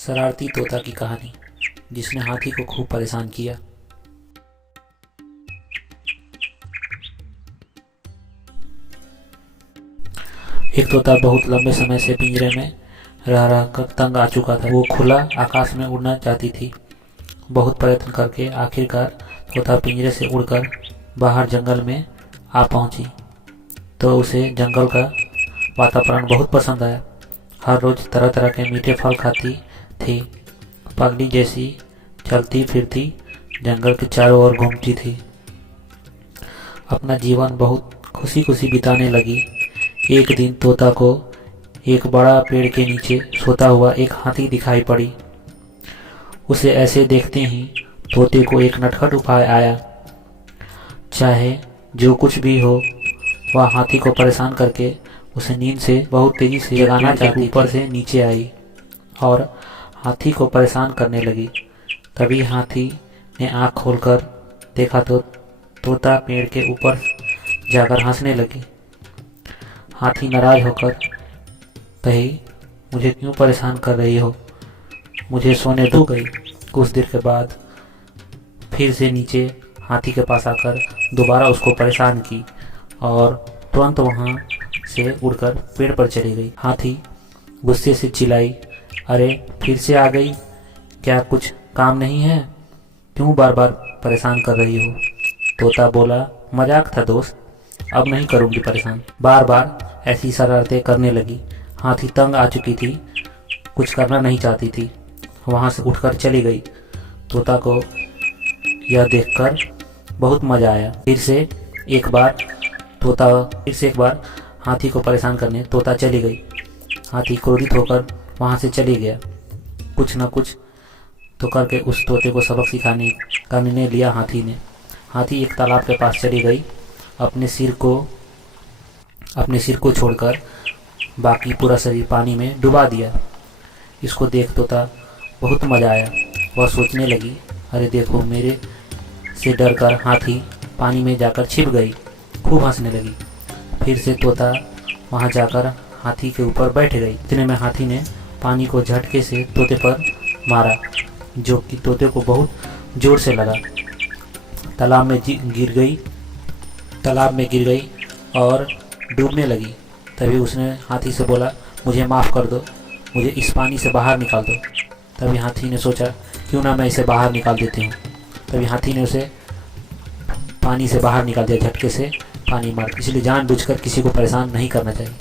शरारती तोता की कहानी जिसने हाथी को खूब परेशान किया। एक तोता बहुत लंबे समय से पिंजरे में रह रह कर तंग आ चुका था। वो खुला आकाश में उड़ना चाहती थी। बहुत प्रयत्न करके आखिरकार तोता पिंजरे से उड़कर बाहर जंगल में आ पहुंची। तो उसे जंगल का वातावरण बहुत पसंद आया। हर रोज तरह तरह के मीठे फल खाती थी। पगड़ी जैसी चलती फिरती जंगल के चारों ओर घूमती थी। अपना जीवन बहुत खुशी खुशी बिताने लगी। एक दिन तोता को एक बड़ा पेड़ के नीचे सोता हुआ एक हाथी दिखाई पड़ी। उसे ऐसे देखते ही तोते को एक नटखट उपाय आया। चाहे जो कुछ भी हो, वह हाथी को परेशान करके उसे नींद से बहुत तेजी से जगाना चाहती। ऊपर से नीचे आई और हाथी को परेशान करने लगी। तभी हाथी ने आँख खोलकर देखा तो तोता पेड़ के ऊपर जाकर हंसने लगी। हाथी नाराज होकर कही, मुझे क्यों परेशान कर रही हो, मुझे सोने दो। गई। कुछ देर के बाद फिर से नीचे हाथी के पास आकर दोबारा उसको परेशान की और तुरंत वहां से उड़कर पेड़ पर चली गई। हाथी गुस्से से चिल्लाई, अरे फिर से आ गई, क्या कुछ काम नहीं है, क्यों बार बार परेशान कर रही हो। तोता बोला, मजाक था दोस्त, अब नहीं करूंगी परेशान। बार बार ऐसी शरारतें करने लगी। हाथी तंग आ चुकी थी, कुछ करना नहीं चाहती थी, वहां से उठकर चली गई। तोता को यह देखकर बहुत मजा आया। फिर से एक बार हाथी को परेशान करने तोता चली गई। हाथी क्रोधित होकर वहां से चली गया। कुछ न कुछ तो करके उस तोते को सबक सिखाने का निर्णय लिया हाथी ने। हाथी एक तालाब के पास चली गई। अपने सिर को छोड़कर बाकी पूरा शरीर पानी में डुबा दिया। इसको देख तोता बहुत मजा आया। वह सोचने लगी, अरे देखो, मेरे से डरकर हाथी पानी में जाकर छिप गई। खूब हंसने लगी। फिर से तोता वहां जाकर हाथी के ऊपर बैठ गई। इतने में हाथी ने पानी को झटके से तोते पर मारा, जो कि तोते को बहुत जोर से लगा। तालाब में गिर गई और डूबने लगी। तभी उसने हाथी से बोला, मुझे माफ़ कर दो, मुझे इस पानी से बाहर निकाल दो। तभी हाथी ने सोचा, क्यों ना मैं इसे बाहर निकाल देती हूँ। तभी हाथी ने उसे पानी से बाहर निकाल दिया, झटके से पानी मार। इसलिए जानबूझकर किसी को परेशान नहीं करना चाहिए।